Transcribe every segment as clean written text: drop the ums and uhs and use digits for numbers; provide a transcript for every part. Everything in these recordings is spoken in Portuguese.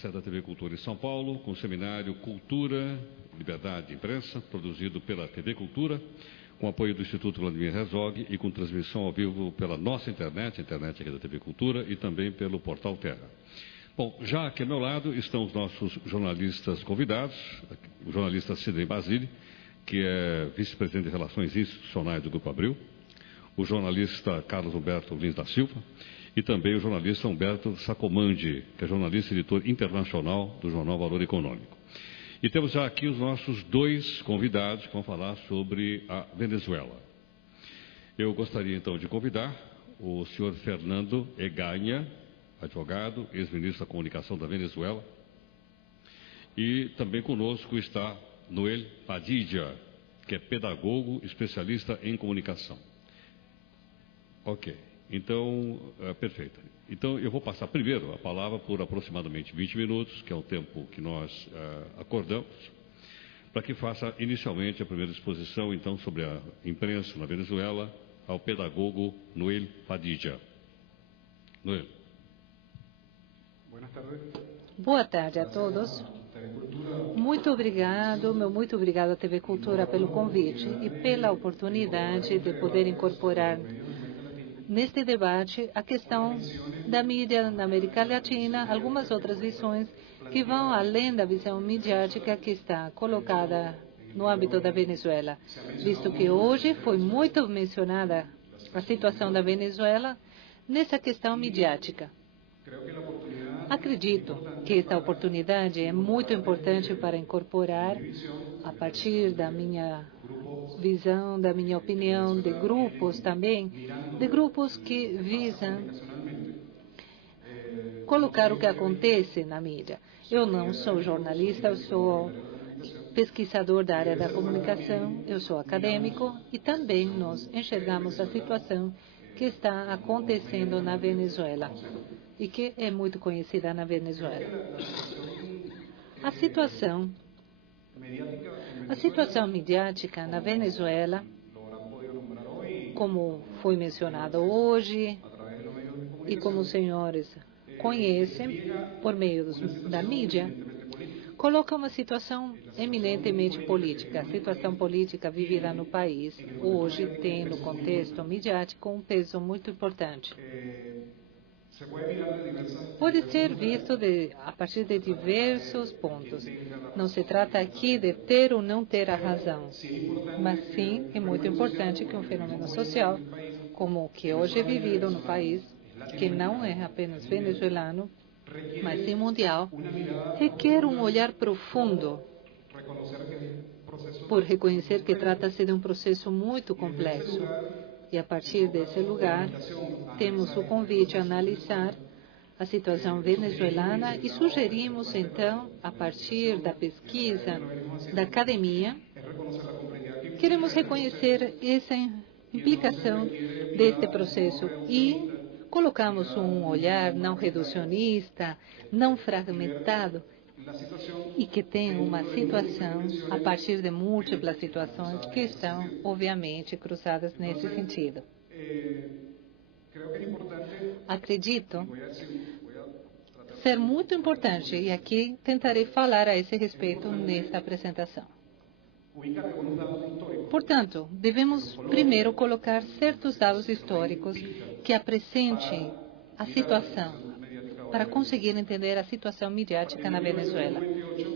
sede da TV Cultura em São Paulo, com o seminário Cultura, Liberdade de Imprensa, produzido pela TV Cultura, com apoio do Instituto Vladimir Herzog e com transmissão ao vivo pela nossa internet, a internet aqui da TV Cultura, e também pelo Portal Terra. Bom, já aqui ao meu lado estão os nossos jornalistas convidados, o jornalista Sidney Basile, que é vice-presidente de Relações Institucionais do Grupo Abril, o jornalista Carlos Humberto Lins da Silva e também o jornalista Humberto Sacomandi, que é jornalista e editor internacional do jornal Valor Econômico. E temos já aqui os nossos dois convidados que vão falar sobre a Venezuela. Eu gostaria então de convidar o senhor Fernando Egaña, advogado, ex-ministro da Comunicação da Venezuela, e também conosco está Noel Padilla, que é pedagogo, especialista em comunicação. Ok, então, perfeito. Então, eu vou passar primeiro a palavra por aproximadamente 20 minutos, que é o tempo que nós acordamos, para que faça inicialmente a primeira exposição, então, sobre a imprensa na Venezuela, ao pedagogo Noel Padilla. Noel. Boa tarde a todos. Muito obrigado à TV Cultura pelo convite e pela oportunidade de poder incorporar neste debate a questão da mídia na América Latina, algumas outras visões que vão além da visão midiática que está colocada no âmbito da Venezuela, visto que hoje foi muito mencionada a situação da Venezuela nessa questão midiática. Acredito que esta oportunidade é muito importante para incorporar, a partir da minha visão, da minha opinião, de grupos também, de grupos que visam colocar o que acontece na mídia. Eu não sou jornalista, eu sou pesquisador da área da comunicação, eu sou acadêmico e também nós enxergamos a situação que está acontecendo na Venezuela e que é muito conhecida na Venezuela. A situação midiática na Venezuela, como foi mencionado hoje e como os senhores conhecem por meio da mídia, coloca uma situação eminentemente política. A situação política vivida no país hoje tem no contexto midiático um peso muito importante. Pode ser visto a partir de diversos pontos. Não se trata aqui de ter ou não ter a razão, mas sim é muito importante que um fenômeno social, como o que hoje é vivido no país, que não é apenas venezuelano, mas sim mundial, requer um olhar profundo, por reconhecer que trata-se de um processo muito complexo. E a partir desse lugar, temos o convite a analisar a situação venezuelana e sugerimos, então, a partir da pesquisa da academia, queremos reconhecer essa implicação deste processo e colocamos um olhar não reducionista, não fragmentado, e que tem uma situação a partir de múltiplas situações que estão, obviamente, cruzadas nesse sentido. Acredito ser muito importante, e aqui tentarei falar a esse respeito nesta apresentação. Portanto, devemos primeiro colocar certos dados históricos que apresentem a situação, para conseguir entender a situação midiática na Venezuela.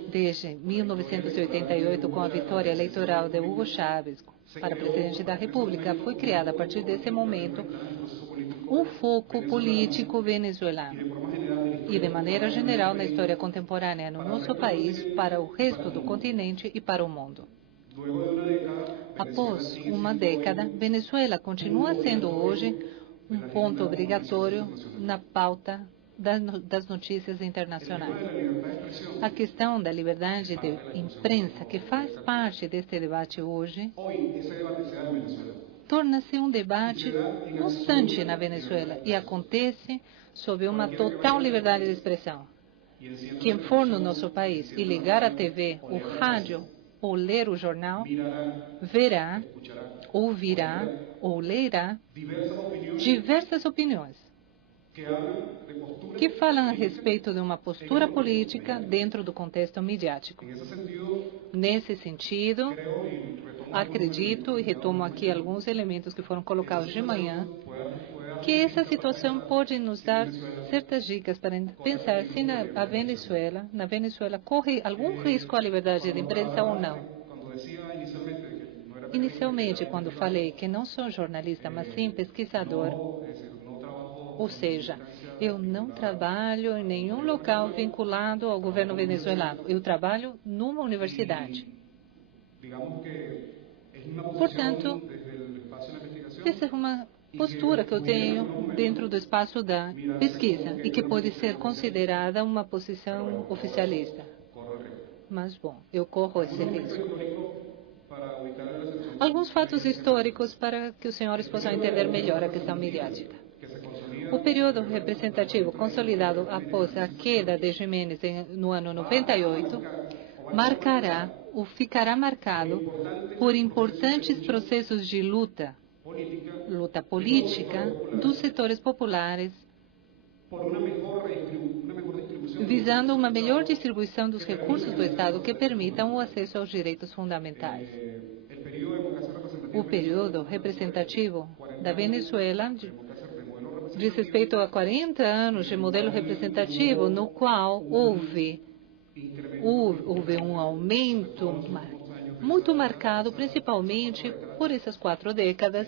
Desde 1988, com a vitória eleitoral de Hugo Chávez para presidente da República, foi criado a partir desse momento um foco político venezuelano. E, de maneira geral, na história contemporânea no nosso país, para o resto do continente e para o mundo. Após uma década, Venezuela continua sendo hoje um ponto obrigatório na pauta das notícias internacionais. A questão da liberdade de imprensa, que faz parte deste debate hoje, torna-se um debate constante na Venezuela e acontece sob uma total liberdade de expressão. Quem for no nosso país e ligar a TV, o rádio ou ler o jornal, verá, ouvirá ou lerá diversas opiniões. que falam a respeito de uma postura política dentro do contexto midiático. Nesse sentido, acredito, e retomo aqui alguns elementos que foram colocados de manhã, que essa situação pode nos dar certas dicas para pensar se na Venezuela corre algum risco à liberdade de imprensa ou não. Inicialmente, quando falei que não sou jornalista, mas sim pesquisador, ou seja, eu não trabalho em nenhum local vinculado ao governo venezuelano. Eu trabalho numa universidade. Portanto, essa é uma postura que eu tenho dentro do espaço da pesquisa e que pode ser considerada uma posição oficialista. Mas, bom, eu corro esse risco. Alguns fatos históricos para que os senhores possam entender melhor a questão midiática. O período representativo consolidado após a queda de Jiménez no ano 98 marcará ou ficará marcado por importantes processos de luta política dos setores populares, visando uma melhor distribuição dos recursos do Estado que permitam o acesso aos direitos fundamentais. O período representativo da Venezuela diz respeito a 40 anos de modelo representativo, no qual houve um aumento muito marcado, principalmente por essas 4 décadas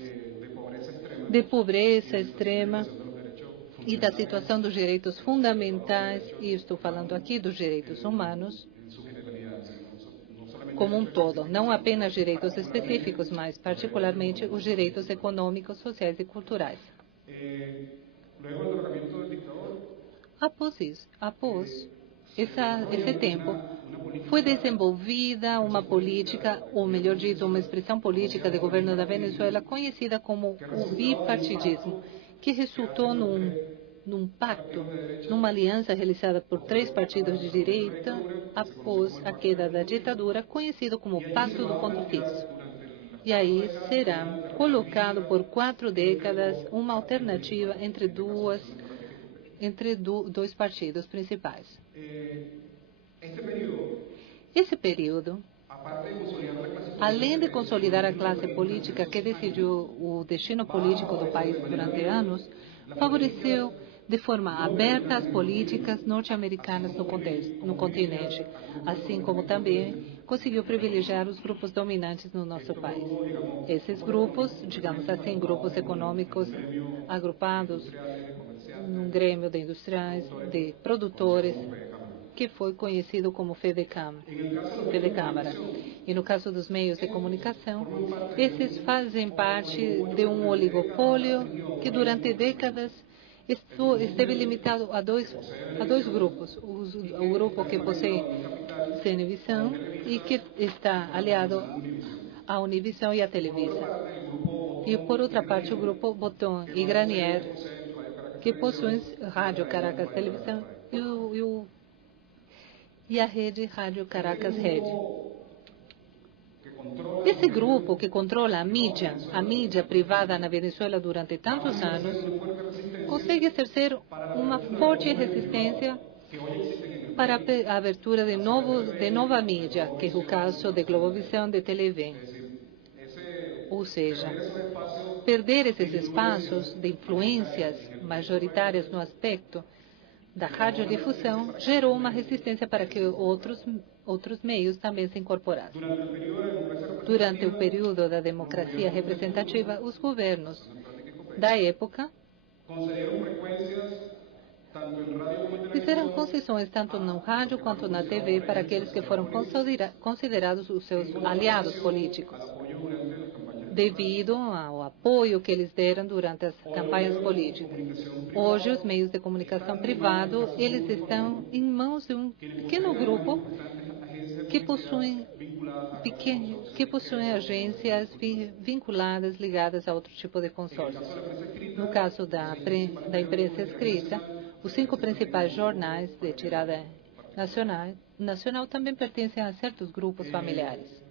de pobreza extrema e da situação dos direitos fundamentais, e estou falando aqui dos direitos humanos, como um todo, não apenas direitos específicos, mas particularmente os direitos econômicos, sociais e culturais. Após esse tempo, foi desenvolvida uma política, ou melhor dito, uma expressão política de governo da Venezuela conhecida como o bipartidismo, que resultou num pacto, numa aliança realizada por 3 partidos de direita após a queda da ditadura, conhecido como Pacto do Ponto Fixo. E aí será colocado por 4 décadas uma alternativa entre dois partidos principais. Esse período, além de consolidar a classe política que decidiu o destino político do país durante anos, favoreceu de forma aberta as políticas norte-americanas no continente, assim como também conseguiu privilegiar os grupos dominantes no nosso país. Esses grupos, digamos assim, grupos econômicos agrupados num grêmio de industriais, de produtores, que foi conhecido como FEDECâmara. E no caso dos meios de comunicação, esses fazem parte de um oligopólio que durante décadas esteve limitado a dois grupos. O grupo que possui Cinevisão e que está aliado à Univisão e à Televisa. E, por outra parte, o grupo Botón e Granier, que possuem Rádio Caracas Televisão e a rede Rádio Caracas Rede. Esse grupo que controla a mídia privada na Venezuela durante tantos anos, consegue exercer uma forte resistência para a abertura de nova mídia, que é o caso de Globovisión, de Televen. Ou seja, perder esses espaços de influências majoritárias no aspecto da radiodifusão gerou uma resistência para que outros meios também se incorporassem. Durante o período da democracia representativa, os governos da época fizeram concessões tanto no rádio quanto na TV para aqueles que foram considerados os seus aliados políticos, devido ao apoio que eles deram durante as campanhas políticas. Hoje, os meios de comunicação privados, eles estão em mãos de um pequeno grupo que possuem agências vinculadas, ligadas a outro tipo de consórcios. No caso da imprensa escrita, os 5 principais jornais de tirada nacional também pertencem a certos grupos familiares.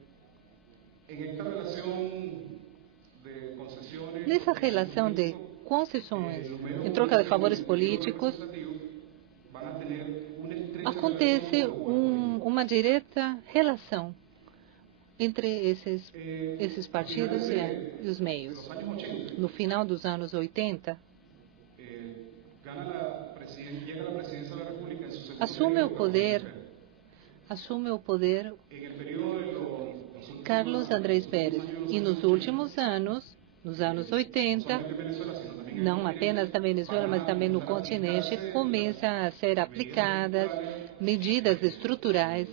Nessa relação de concessões, em troca de favores políticos, acontece uma direta relação entre esses partidos e os meios. No final dos anos 80, assume o poder Carlos Andrés Pérez. E nos últimos anos, nos anos 80, não apenas na Venezuela, mas também no continente, começam a ser aplicadas medidas estruturais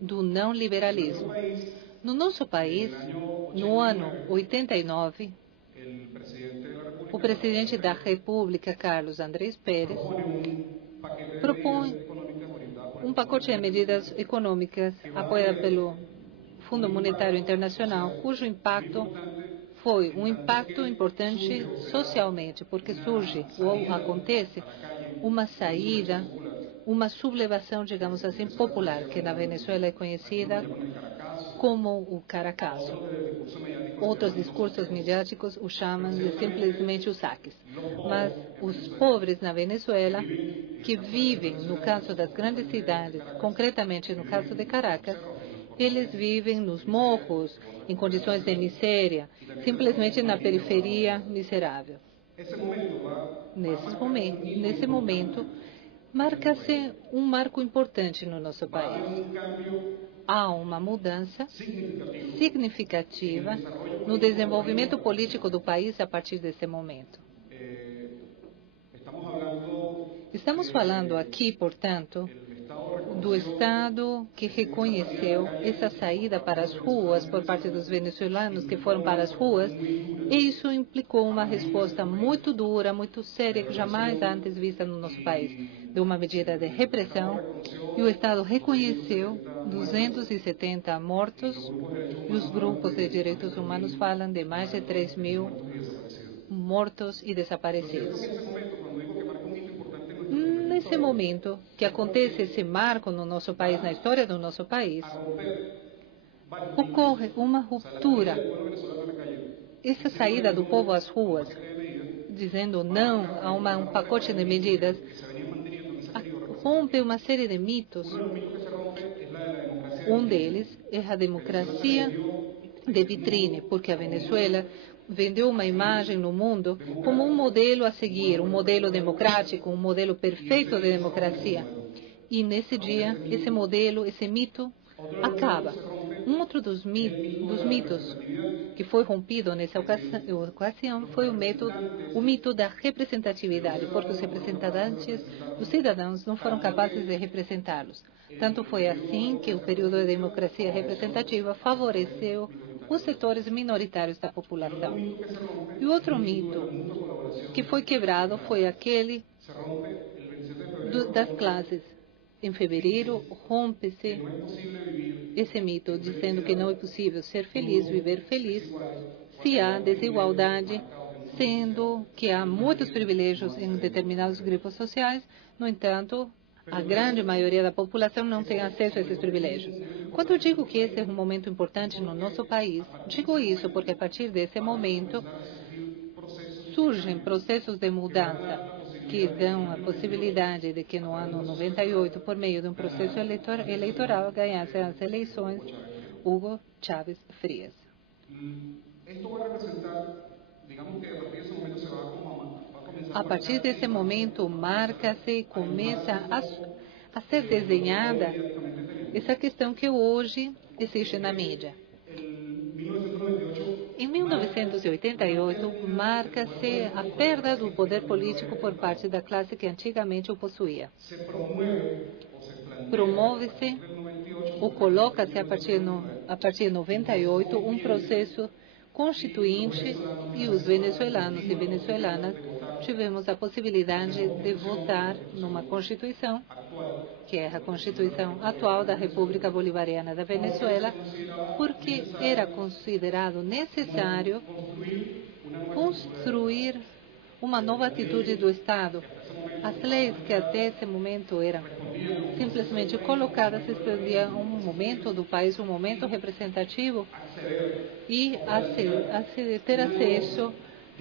do não liberalismo. No nosso país, no ano 89, o presidente da República, Carlos Andrés Pérez, propõe um pacote de medidas econômicas apoiado pelo Fundo Monetário Internacional, cujo impacto foi um impacto importante socialmente, porque surge ou acontece uma saída, uma sublevação, digamos assim, popular, que na Venezuela é conhecida como o Caracazo. Outros discursos midiáticos o chamam de simplesmente os saques. Mas os pobres na Venezuela, que vivem, no caso das grandes cidades, concretamente no caso de Caracas, eles vivem nos morros, em condições de simplesmente na periferia miserável. Nesse momento, marca-se um marco importante no nosso país. Há uma mudança significativa no desenvolvimento político do país a partir desse momento. Estamos falando aqui, portanto, do Estado que reconheceu essa saída para as ruas por parte dos venezuelanos que foram para as ruas, e isso implicou uma resposta muito dura, muito séria, que jamais antes vista no nosso país, de uma medida de repressão, e o Estado reconheceu 270 mortos, e os grupos de direitos humanos falam de mais de 3.000 mortos e desaparecidos. Nesse momento que acontece esse marco no nosso país, na história do nosso país, ocorre uma ruptura. Essa saída do povo às ruas, dizendo não a um pacote de medidas, rompe uma série de mitos. Um deles é a democracia de vitrine, porque a Venezuela vendeu uma imagem no mundo como um modelo a seguir, um modelo democrático, um modelo perfeito de democracia. E nesse dia, esse modelo, esse mito, acaba. Um outro dos mitos que foi rompido nessa ocasião foi o mito da representatividade, porque os representantes dos cidadãos não foram capazes de representá-los. Tanto foi assim que o período de democracia representativa favoreceu os setores minoritários da população. E o outro mito que foi quebrado foi aquele das classes. Em fevereiro, rompe-se esse mito, dizendo que não é possível ser feliz, viver feliz, se há desigualdade, sendo que há muitos privilégios em determinados grupos sociais. No entanto, a grande maioria da população não tem acesso a esses privilégios. Quando eu digo que esse é um momento importante no nosso país, digo isso porque a partir desse momento surgem processos de mudança que dão a possibilidade de que no ano 98, por meio de um processo eleitoral, ganhasse as eleições Hugo Chávez Frías. A partir desse momento, marca-se e começa a ser desenhada essa questão que hoje existe na mídia. Em 1988, marca-se a perda do poder político por parte da classe que antigamente o possuía. Promove-se ou coloca-se a partir de 98 um processo constituinte, e os venezuelanos e venezuelanas tivemos a possibilidade de votar numa Constituição, que é a Constituição atual da República Bolivariana da Venezuela, porque era considerado necessário construir uma nova atitude do Estado. As leis que até esse momento eram simplesmente colocadas exprimiam um momento do país, um momento representativo, e ter acesso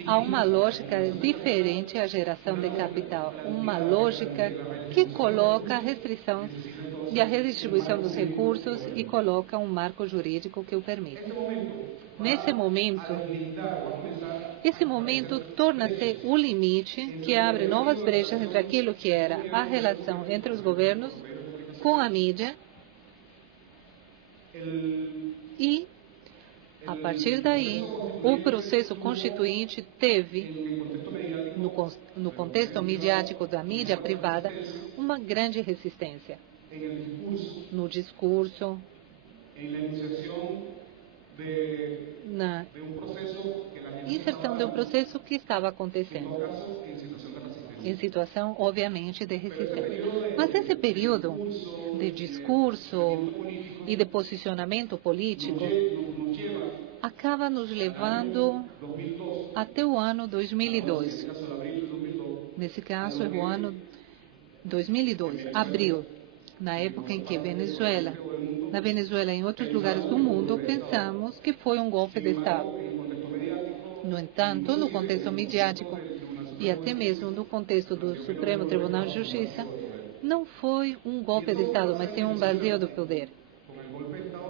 há uma lógica diferente à geração de capital, uma lógica que coloca a restrição e a redistribuição dos recursos e coloca um marco jurídico que o permite. Nesse momento, esse momento torna-se o limite que abre novas brechas entre aquilo que era a relação entre os governos com a mídia e, a partir daí, o processo constituinte teve, no contexto midiático da mídia privada, uma grande resistência no discurso, na inserção de um processo que estava acontecendo, em situação, obviamente, de resistência. Mas esse período de discurso e de posicionamento político acaba nos levando até o ano 2002. Nesse caso, é o ano 2002, abril, na época em que na Venezuela e em outros lugares do mundo, pensamos que foi um golpe de Estado. No entanto, no contexto midiático e até mesmo no contexto do Supremo Tribunal de Justiça, não foi um golpe de Estado, mas sim um vazio do poder.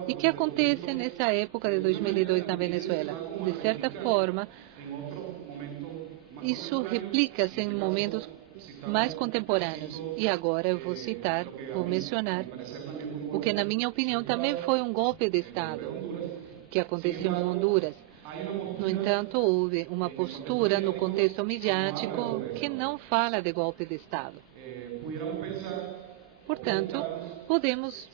E o que acontece nessa época de 2002 na Venezuela? De certa forma, isso replica-se em momentos mais contemporâneos. E agora eu vou mencionar o que, na minha opinião, também foi um golpe de Estado, que aconteceu em Honduras. No entanto, houve uma postura no contexto midiático que não fala de golpe de Estado. Portanto, podemos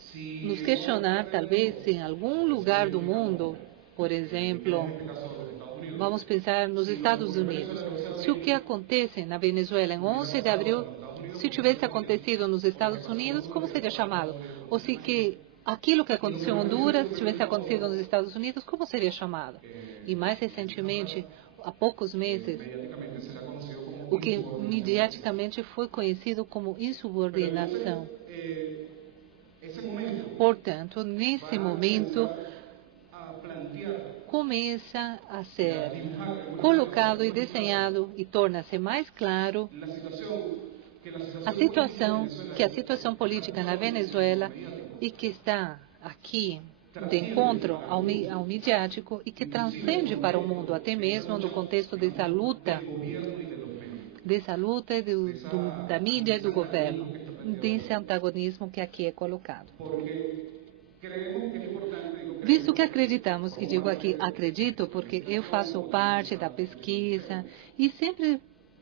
nos questionar, talvez, se em algum lugar do mundo, por exemplo, vamos pensar nos Estados Unidos, se o que acontece na Venezuela em 11 de abril, se tivesse acontecido nos Estados Unidos, como seria chamado? Ou se que aquilo que aconteceu em Honduras tivesse acontecido nos Estados Unidos, como seria chamado? E mais recentemente, há poucos meses, o que mediaticamente foi conhecido como insubordinação. Portanto, nesse momento, começa a ser colocado e desenhado e torna-se mais claro a situação política na Venezuela e que está aqui de encontro ao midiático e que transcende para o mundo, até mesmo no contexto dessa luta da mídia e do governo, desse antagonismo que aqui é colocado. Visto que acreditamos, e digo aqui acredito porque eu faço parte da pesquisa e sempre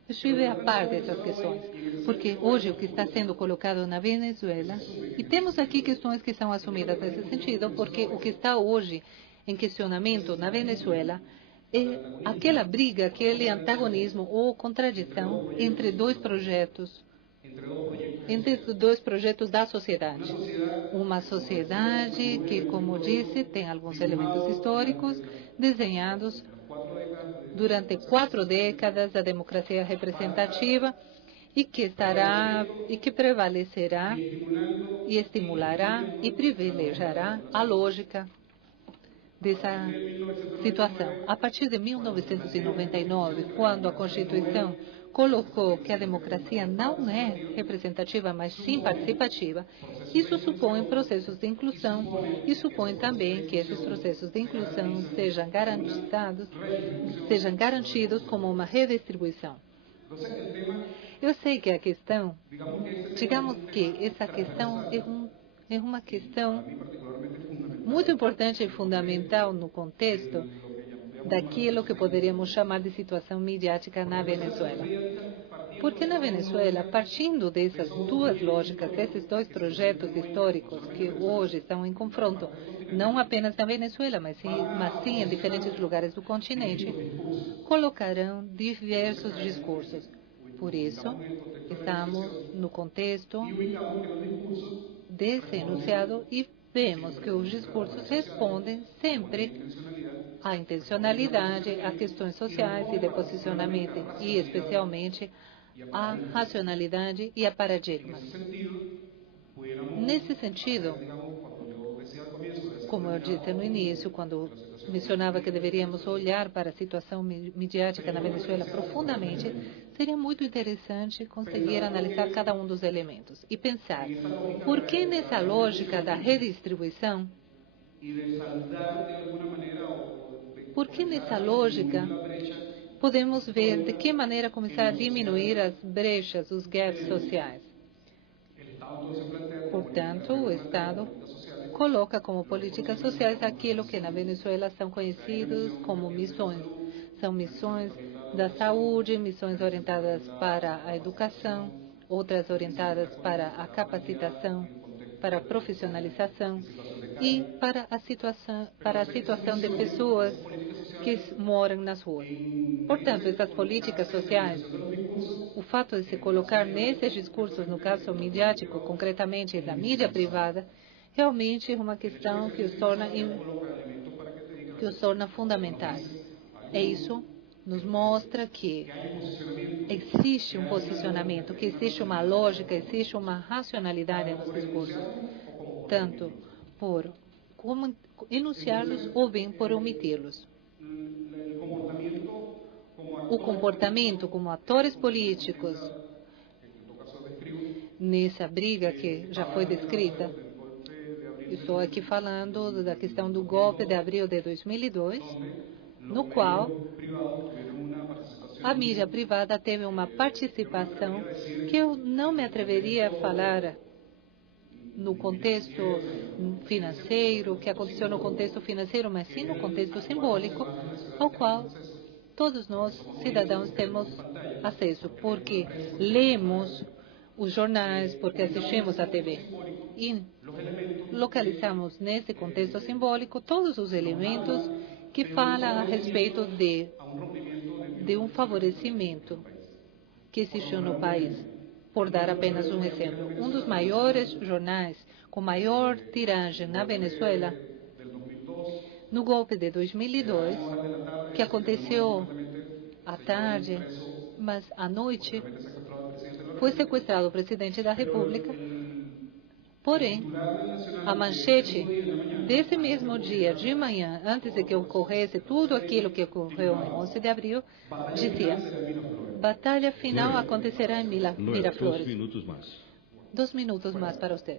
estive a par dessas questões, porque hoje o que está sendo colocado na Venezuela, e temos aqui questões que são assumidas nesse sentido, porque o que está hoje em questionamento na Venezuela é aquela briga, aquele antagonismo ou contradição entre dois projetos da sociedade. Uma sociedade que, como disse, tem alguns elementos históricos desenhados durante 4 décadas da democracia representativa e que prevalecerá e estimulará e privilegiará a lógica dessa situação. A partir de 1999, quando a Constituição colocou que a democracia não é representativa, mas sim participativa, isso supõe processos de inclusão e supõe também que esses processos de inclusão sejam garantidos como uma redistribuição. Eu sei que a questão, digamos que essa questão é uma questão muito importante e fundamental no contexto daquilo que poderíamos chamar de situação midiática na Venezuela. Porque na Venezuela, partindo dessas duas lógicas, desses dois projetos históricos que hoje estão em confronto, não apenas na Venezuela, mas sim em diferentes lugares do continente, colocarão diversos discursos. Por isso, estamos no contexto desse enunciado e vemos que os discursos respondem sempre à intencionalidade, a questões sociais e de posicionamento, e especialmente à racionalidade e a paradigmas. Nesse sentido, como eu disse no início, quando mencionava que deveríamos olhar para a situação midiática na Venezuela profundamente, seria muito interessante conseguir analisar cada um dos elementos e pensar por que nessa lógica da redistribuição, por que nessa lógica podemos ver de que maneira começar a diminuir as brechas, os gaps sociais. Portanto, o Estado coloca como políticas sociais aquilo que na Venezuela são conhecidos como missões. São missões da saúde, missões orientadas para a educação, outras orientadas para a capacitação, para a profissionalização e para a situação de pessoas que moram nas ruas. Portanto, essas políticas sociais, o fato de se colocar nesses discursos, no caso midiático, concretamente da mídia privada, realmente é uma questão que os torna fundamentais. E isso nos mostra que existe um posicionamento, que existe uma lógica, existe uma racionalidade nos discursos, tanto por como enunciá-los ou bem por omiti-los. O comportamento como atores políticos nessa briga que já foi descrita. Estou aqui falando da questão do golpe de abril de 2002, no qual a mídia privada teve uma participação que eu não me atreveria a falar no contexto financeiro, que aconteceu no contexto financeiro, mas sim no contexto simbólico, ao qual todos nós, cidadãos, temos acesso, porque lemos os jornais, porque assistimos à TV. E localizamos nesse contexto simbólico todos os elementos que falam a respeito de um favorecimento que existiu no país. Por dar apenas um exemplo, um dos maiores jornais com maior tiragem na Venezuela, no golpe de 2002, que aconteceu à tarde, mas à noite, foi sequestrado o presidente da República. Porém, a manchete desse mesmo dia, de manhã, antes de que ocorresse tudo aquilo que ocorreu em 11 de abril, dizia: batalha final acontecerá em Miraflores. 2 minutos mais. 2 minutos mais para você.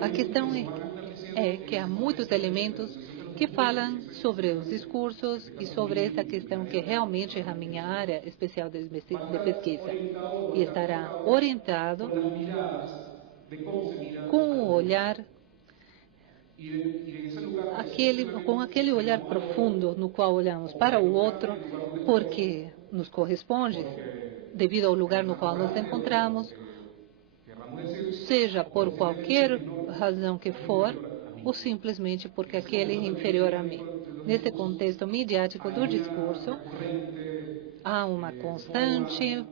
A questão é que há muitos elementos que falam sobre os discursos e sobre essa questão que realmente é a minha área especial de pesquisa. E estará orientado com o olhar, com aquele olhar profundo no qual olhamos para o outro, porque nos corresponde, devido ao lugar no qual nos encontramos, seja por qualquer razão que for, ou simplesmente porque aquele é inferior a mim. Nesse contexto midiático do discurso, há uma constante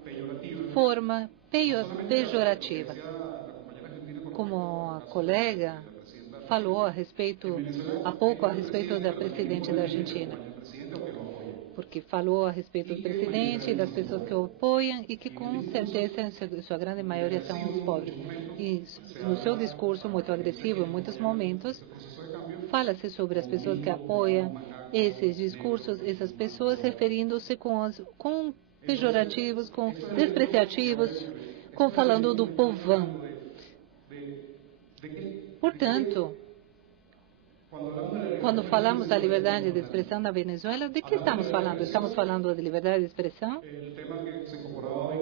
forma pejorativa. Como a colega falou há pouco a respeito da presidente da Argentina, porque falou a respeito do presidente e das pessoas que o apoiam e que com certeza, em sua grande maioria, são os pobres. E no seu discurso muito agressivo, em muitos momentos, fala-se sobre as pessoas que apoiam esses discursos, essas pessoas referindo-se com pejorativos, com despreciativos, com falando do povão. Portanto, quando falamos da liberdade de expressão na Venezuela, de que estamos falando? Estamos falando de liberdade de expressão?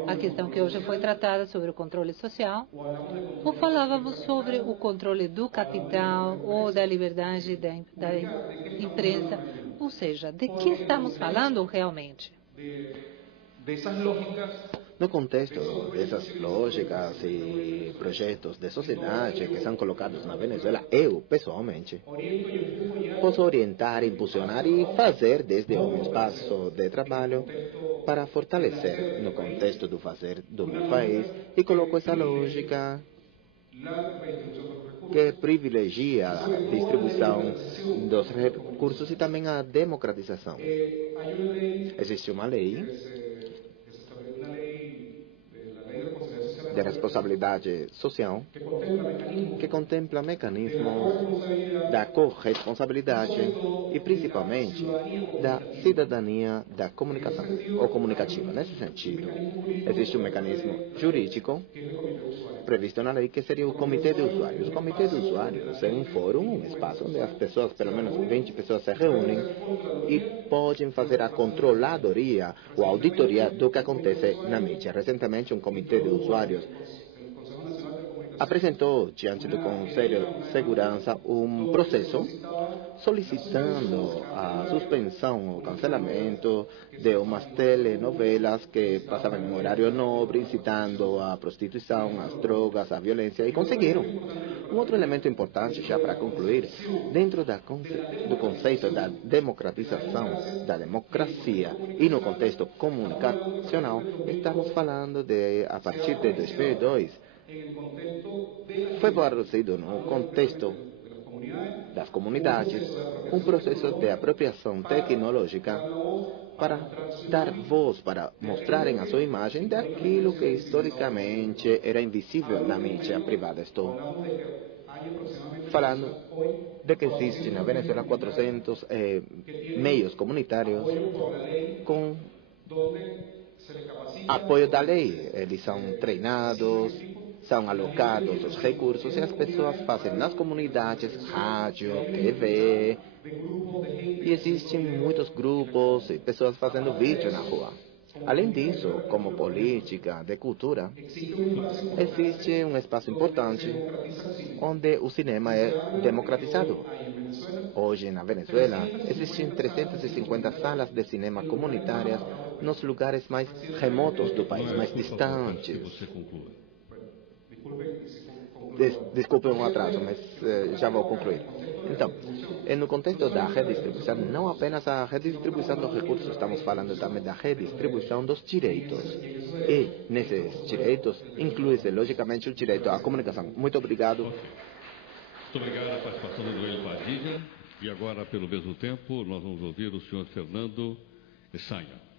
A questão que hoje foi tratada sobre o controle social? Ou falávamos sobre o controle do capital ou da liberdade da imprensa? Ou seja, de que estamos falando realmente? No contexto dessas lógicas e projetos de sociedade que são colocados na Venezuela, eu, pessoalmente, posso orientar, impulsionar e fazer desde um espaço de trabalho para fortalecer no contexto do fazer do meu país e coloco essa lógica que privilegia a distribuição dos recursos e também a democratização. Existe uma lei de responsabilidade social, que contempla mecanismos da corresponsabilidade e, principalmente, da cidadania da comunicação ou comunicativa. Nesse sentido, existe um mecanismo jurídico previsto na lei, que seria o Comitê de Usuários. O Comitê de Usuários é um fórum, um espaço onde as pessoas, pelo menos 20 pessoas, se reúnem e podem fazer a controladoria ou auditoria do que acontece na mídia. Recentemente, um Comitê de Usuários apresentou diante do Conselho de Segurança um processo solicitando a suspensão ou cancelamento de umas telenovelas que passavam em horário nobre, incitando a prostituição, as drogas, a violência, e conseguiram. Um outro elemento importante, já para concluir, dentro do conceito da democratização da democracia e no contexto comunicacional, estamos falando de, a partir de 2002, foi produzido no contexto das comunidades um processo de apropriação tecnológica para dar voz, para mostrarem a sua imagem daquilo que historicamente era invisível na mídia privada. Estou falando de que existe na Venezuela 400 meios comunitários com apoio da lei. Eles são treinados, são alocados os recursos e as pessoas fazem nas comunidades rádio, TV, e existem muitos grupos e pessoas fazendo vídeo na rua. Além disso, como política de cultura, existe um espaço importante onde o cinema é democratizado. Hoje, na Venezuela, existem 350 salas de cinema comunitárias nos lugares mais remotos do país, mais distantes. Desculpe um atraso, mas já vou concluir. Então, no contexto da redistribuição, não apenas a redistribuição dos recursos, estamos falando também da redistribuição dos direitos. E nesses direitos inclui-se, logicamente, o direito à comunicação. Muito obrigado. Muito obrigado a participação do Noel Padilha. E agora, pelo mesmo tempo, nós vamos ouvir o senhor Fernando Essanha.